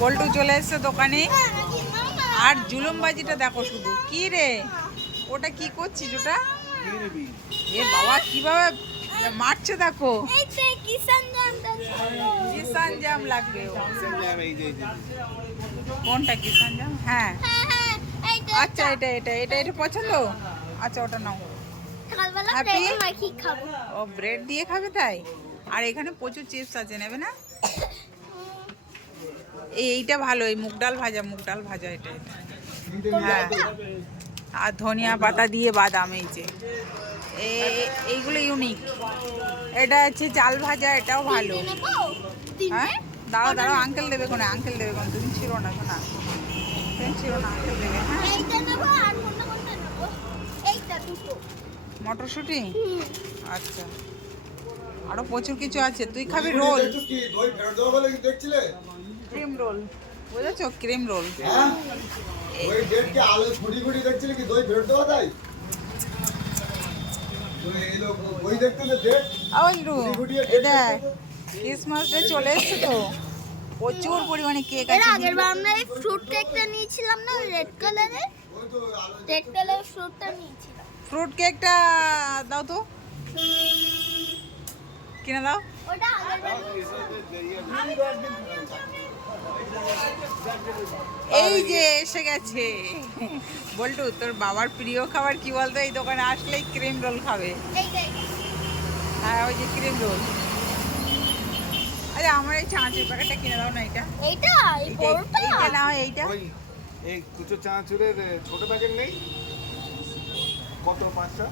বল্টু চলে এসছে দোকানে। আর জুলুমবাজিটা দেখো শুধু। কি রে? ওটা কি করছিস ওটা? এ বাবা কীভাবে মারছে দেখো। কিষান জাম লাগবে কোনটা কিষান জাম? হ্যাঁ। আচ্ছা এটা এটা এটা এটা পছন্দ? আচ্ছা ওটা নাও? ও ব্রেড দিয়ে খাবে তাই? আর এখানে প্রচুর চিপস আছে নেবে না? এইটা ভালো এই মুগ ডাল ভাজা মুগ ডাল ভাজা এটা হ্যাঁ। আর ধনিয়া পাতা দিয়ে বাদাম এই যে। এ- এইগুলো ইউনিক এটা হচ্ছে চাল ভাজা এটাও ভালো। হ্যাঁ? দাঁড়াও দাঁড়াও আঙ্কেল দেবে কোনো? আঙ্কেল দেবে কোন? তুমি ছিল না শোনা। তুমি ছিল না আঙ্কেল দেবে হ্যাঁ? মটরশুঁটি? আচ্ছা। আরও প্রচুর কিছু আছে। তুই খাবি রোল? দেখছিলে? Cream roll. বুঝেছ? Cream roll. হ্যাঁ ওই ডেটকে আলো ফুটি ফুটি দেখছিলে কি? দই ফেরত দেওয়া তাই? ওই দেখতে ডেট আওয়ালু এ দেখ ক্রিসমাস ডে চলে এসছে তো। প্রচুর পরিমাণে কেক আছে আগের বার আমরা এই ফ্রুট কেকটা নিয়েছিলাম না রেড কালারের ওই তো আলো রেড কালারের ফ্রুটটা নিয়েছিলাম। ফ্রুট কেকটা দাও তো। কিনে দাও। ওটা আগের বার এই যে এসে গেছে। বল্টু তোর বাবার প্রিয় খাবার কি বলতো? এই দোকানে আসলেই ক্রিম রোল খাবে। হ্যাঁ ওই যে ক্রিম রোল আরে আমার এই চাঁচের প্যাকেটটা কিনে দাও না এটা এইটা? এই এইটা- বড়টা এইটা না এইটা। এই কুচো চানাচুরের এ, ছোট প্যাকেট নেই? কত পাঁচটা?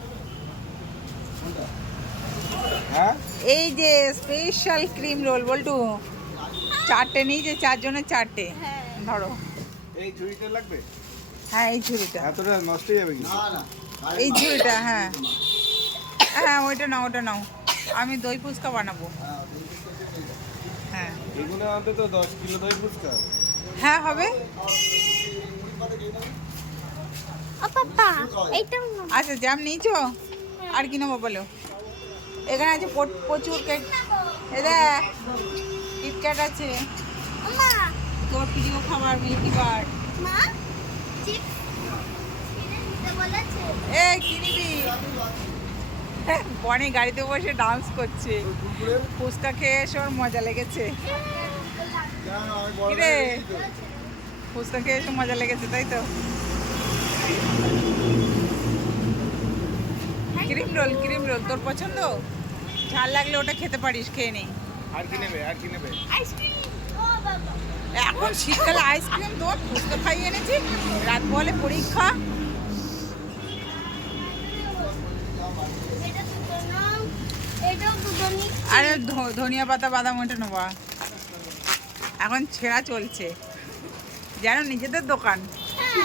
হ্যাঁ? এই যে স্পেশাল ক্রিম রোল বল্টু। চারটে নেই নিয়েছে চারজনের চারটে। হ্যাঁ। ধরো। এই ঝুড়িটা লাগবে? হ্যাঁ এই ঝুড়িটা। এতটা নষ্ট হয়ে যাবে কি না না। এই ঝুড়িটা হ্যাঁ। হ্যাঁ ওইটা নাও ওটা নাও। আমি দই ফুচকা বানাবো। হ্যাঁ। এগুলো অন্তত দশ কিলো দই ফুচকা। হ্যাঁ হবে। আচ্ছা জ্যাম নিয়েছো? আর কি নেব বলো? এখানে আছে প্রচুর কেক এ দেখ। কিটক্যাট আছে। মা। তোর প্রিয় খাবার মিল্কি বার। মা চিপস এ কি নিবি বনে গাড়িতে বসে ডান্স করছে। ফুচকা খেয়ে এসে ওর মজা লেগেছে। কিরে। ফুচকা খেয়ে এসে মজা লেগেছে তাই তো? ক্রিম রোল ক্রিম রোল তোর পছন্দ? ঝাল লাগলে ওটা খেতে পারিস খেয়ে নেই আর কি নেবে আর কি নেবে? আইসক্রিম এখন শীতকালে আইসক্রিম তোর ফুচকা খাইয়ে এনেছি। রাত বলে পরীক্ষা। আরে ধ- ধনিয়া পাতা বাদাম ওটা নেবা। এখন ছেঁড়া চলছে। যেন নিজেদের দোকান।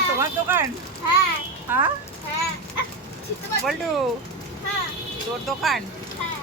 তোমার দোকান? হ্যাঁ। হ্যাঁ? হ্যাঁ। বল্টু হ্যাঁ। তোর দোকান? হ্যাঁ।